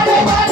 Bye.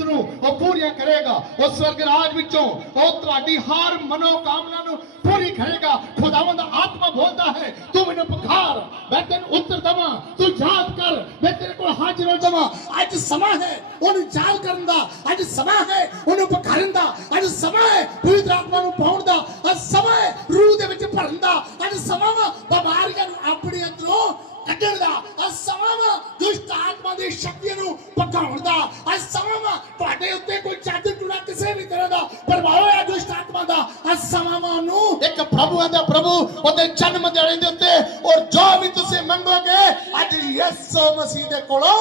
ਨੀਂਦ ਨੂੰ ਉਹ ਪੂਰੀਆਂ ਕਰੇਗਾ। ਉਹ ਸਵਰਗ ਰਾਜ ਵਿੱਚੋਂ ਉਹ ਤੁਹਾਡੀ ਹਰ ਮਨੋਕਾਮਨਾ ਨੂੰ पूरी करेगा। खुदावंद आत्मा बोलता है तू मैंने पुकार, मैं तेरे उत्तर दवा, तू याद कर, मैं तेरे को हाजिर हो जावा। आज समय है उन याद करन दा, आज समय है उन पुकारन दा, आज समय है पवित्र आत्मा नु पाउण दा, आज समय रूह दे विच भरन दा, आज समय वा बीमारियां नु अपने अंदरों ਕੱਢਣ ਦਾ, ਅੱਜ ਸਮਾਂ ਵਾ ਦੁਸ਼ਟ ਆਤਮਾ ਦੀ ਸ਼ਕਤੀਆਂ ਨੂੰ ਭਗਾਉਣ ਦਾ, ਅੱਜ ਸਮਾਂ ਵਾ ਤੁਹਾਡੇ ਉੱਤੇ ਕੋਈ ਚਾਦਰ ਟੁਣਾ ਕਿਸੇ ਵੀ ਤਰ੍ਹਾਂ ਦਾ ਪ੍ਰਭਾਵ ਹੋਇਆ ਦੁਸ਼ਟ ਆਤਮਾ ਦਾ। ਅੱਜ ਸਮਾਂ ਵਾ ਨੂੰ ਇੱਕ ਪ੍ਰਭੂ ਦਾ ਪ੍ਰਭੂ ਉਹਦੇ ਜਨਮ ਦਿਹਾੜੇ ਦੇ ਉੱਤੇ ਔਰ ਜੋ ਵੀ ਤੁਸੀਂ ਮੰਗੋਗੇ ਅੱਜ ਯਿਸੂ ਮਸੀਹ ਦੇ ਕੋਲੋਂ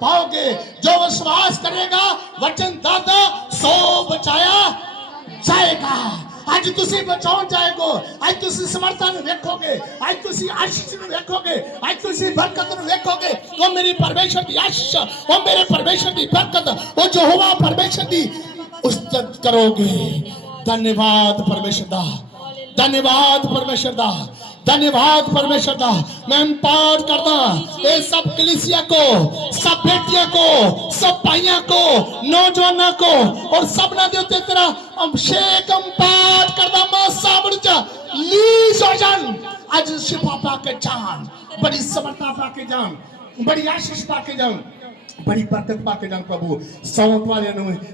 पाओगे। जो विश्वास करेगा वचन दाता सो बचाया जाएगा। आज तुसी बचाओ जाएगो, आज तुसी समर्था नु देखोगे, आज तुसी आशीष नु देखोगे, आज तुसी बरकत नु देखोगे। वो मेरी परमेश्वर की आशीष, वो मेरे परमेश्वर की बरकत, वो यहोवा परमेश्वर की उस्तत करोगे। धन्यवाद परमेश्वर दा, धन्यवाद परमेश्वर दा, धन्यवाद परमेश्वर दा। मैं पाठ करदा ये सब कलीसिया को, सब बेटियों को, सब भाइयों को, नौजवानों को और सबना दे उत्ते तेरा अभिषेक पाठ करदा। मां सामण च लीज हो जान, आज शिफा पाके जान, बड़ी समर्था पाके जान, बड़ी आशीष पाके जान, बड़ी बरकत पाके जान। प्रभु सौंप वाले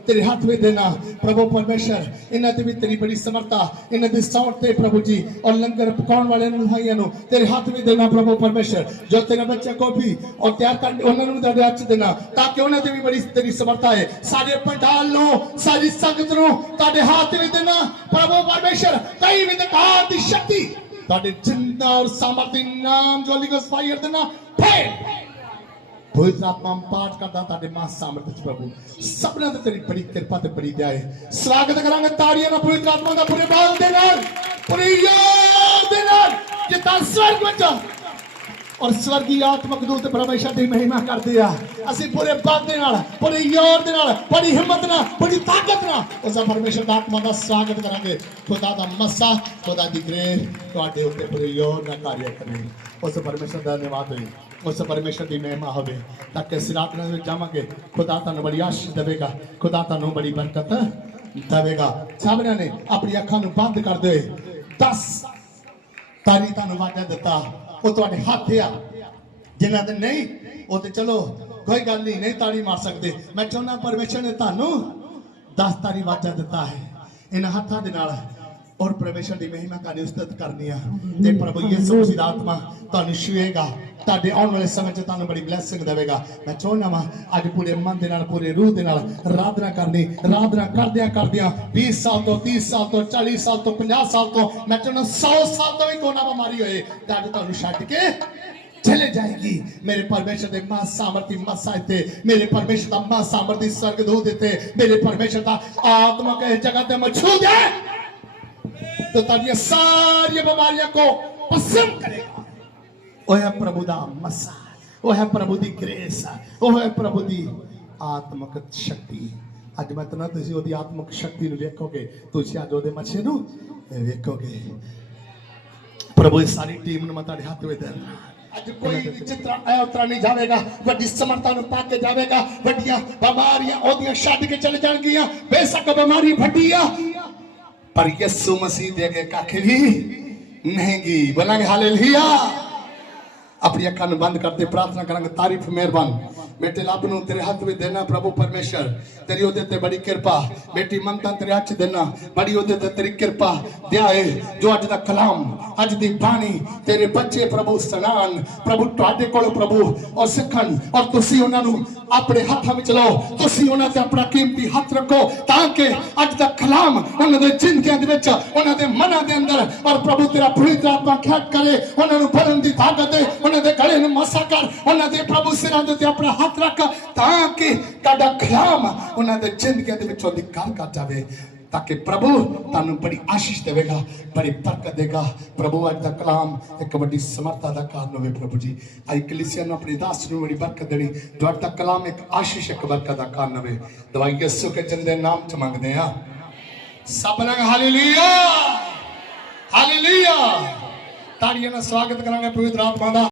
तेरे हाथ में देना प्रभु परमेश्वर, इन्हां ते भी तेरी बड़ी समर्था, इन्हां दे सौंप ते प्रभु जी और लंगर पकाउण वाले भाइयों तेरे हाथ में देना प्रभु परमेश्वर। जो तेरे बच्चे को भी और तैयार कर उन्होंने तेरे हाथ में देना ताकि उन्हां ते भी बड़ी तेरी समर्था है। सारे पंडाल नो, सारी संगत नो तेरे हाथ में देना प्रभु परमेश्वर। कई विधकार दी शक्ति तेरे जिंदा और सामर्थ्य नाम जो होली गोस्ट फायर देना फिर पवित्र आत्मा पाठ करता तारे मां सामर्थ्य प्रभु सबने ते तेरी बड़ी कृपा ते बड़ी दया है। स्वागत करांगे ताड़ियां ना पवित्र आत्मा दा पूरे बल दे नाल, पूरे याद दे नाल जिता स्वर्ग विच और स्वर्गीय आत्मक दूत परमेश्वर दी महिमा करदे आ। असि पूरे बल दे नाल, पूरे याद दे नाल, बड़ी हिम्मत नाल, बड़ी ताकत नाल उस परमेश्वर दा आत्मा दा स्वागत करांगे। खुदा दा मसा, खुदा दी ग्रेस तुहाडे उत्ते पूरे याद ना कार्य करे। उस परमेश्वर दा धन्यवाद होए, उस परमेश्वर की महिमा हो ताकि अस रात में जावांगे। खुदा तुहानू बड़ी आशीष देगा, खुदा तुहानू बड़ी बरकत देगा। सबने ने अपनी अखां नू बंद कर दे। 10 तारी तुहानू वादा दिता वो तुहाडे हाथ आ, जिन्हां दे नहीं वो ते चलो कोई गल नहीं ताड़ी मार सकते। मैं चाहुंदा परमेश्वर ने तुहानू 10 तारी वादा दिता है इन्हां हाथां दे नाल और परमेश्वर की महिमा का उस्तत करनी है। ते प्रभु यीशु मसीह दा आत्मा तुहानू छुएगा, तुहाडे आउण वाले समय च तुहानू बड़ी ब्लेसिंग देवेगा। मैं चाहुंदा वां अज पूरे मन दे नाल, पूरे रूह दे नाल आराधना करनी। आराधना करदियां करदियां 20 साल तो, 30 साल तो, 40 साल तो, 50 साल तो, मैं चाहुंदा 100 साल तो भी कोना बीमारी होए तां तुहानू छड्ड के चले जाएगी। मेरे परमेश्वर दे मां सामर्थी मसाइते, मेरे परमेश्वर दा मां सामर्थी स्वर्गदूत देते, मेरे परमेश्वर दा आत्मा के जगह ते मौजूद है तो तारी सारी बीमारियों को पसंद करेगा। वो है प्रभु दा मसा, वो है प्रभु दी ग्रेस, वो है प्रभु दी आत्मक शक्ति। अज मैं तना तुसी ओदी आत्मक शक्ति नु देखोगे, तुसी अज ओदे मछे नु देखोगे। प्रभु इस सारी टीम नु मैं तारे हाथ में देना। आज कोई चित्र आया उतरा नहीं जाएगा, बड़ी समर्था नु पाके जाएगा। बड़ियां बीमारियां ओदियां छड्ड के चले जाणगियां। बेशक बीमारी फटिया पर यीशु मसीह दे के काखे भी नहीं गी। बोलेंगे हालेलुया। अपनी अखां बंद करते प्रार्थना करेंगे। तारीफ मेहरबान बेटे लब नू तेरे हाथ में देना प्रभु परमेश्वर, तेरी ओदे ते बड़ी कृपा। बेटी ममता तेरे हाथ देना, बड़ी ओदे ते तेरी कृपा दिया है। जो अज दा कलाम, अज दी बाणी तेरे बच्चे प्रभु सनान प्रभु तुहाडे कोल प्रभु और सिखन और तुसी उन्हां नू अपने हाथां विच लो, तुसी उन्हां ते अपना कीमती हाथ रखो ताकि अज दा कलाम उन्हां दे जिंदगियां दे विच, उन्हां दे मनां दे अंदर और प्रभु तेरा पवित्र आत्मा खैट करे। उन्हां नू भरन दी ताकत दे, उन्हां दे गले नू मसा कर, उन्हां दे प्रभु सिरां दे ते अपना हाथ रख ताकि ताड़ा कलाम उन्हां दे जिंदगियां दे विचों निकाल कर जावे। ताकि प्रभु तुहानू बड़ी आशीष देगा, बड़ी बरकत देगा। प्रभु अज दा कलाम एक बड़ी समर्था दा कारण होवे। प्रभु जी आई कलीसिया नू अपने दास नू बड़ी बरकत देनी। जो अज दा कलाम एक आशीष, एक बरकत दा कारण होवे। दवाई यीशु के जिंदे नाम च मंगदे आ सब लोग। Hallelujah, hallelujah. ताड़ियां नाल स्वागत करांगे पवित्र आत्मा दा।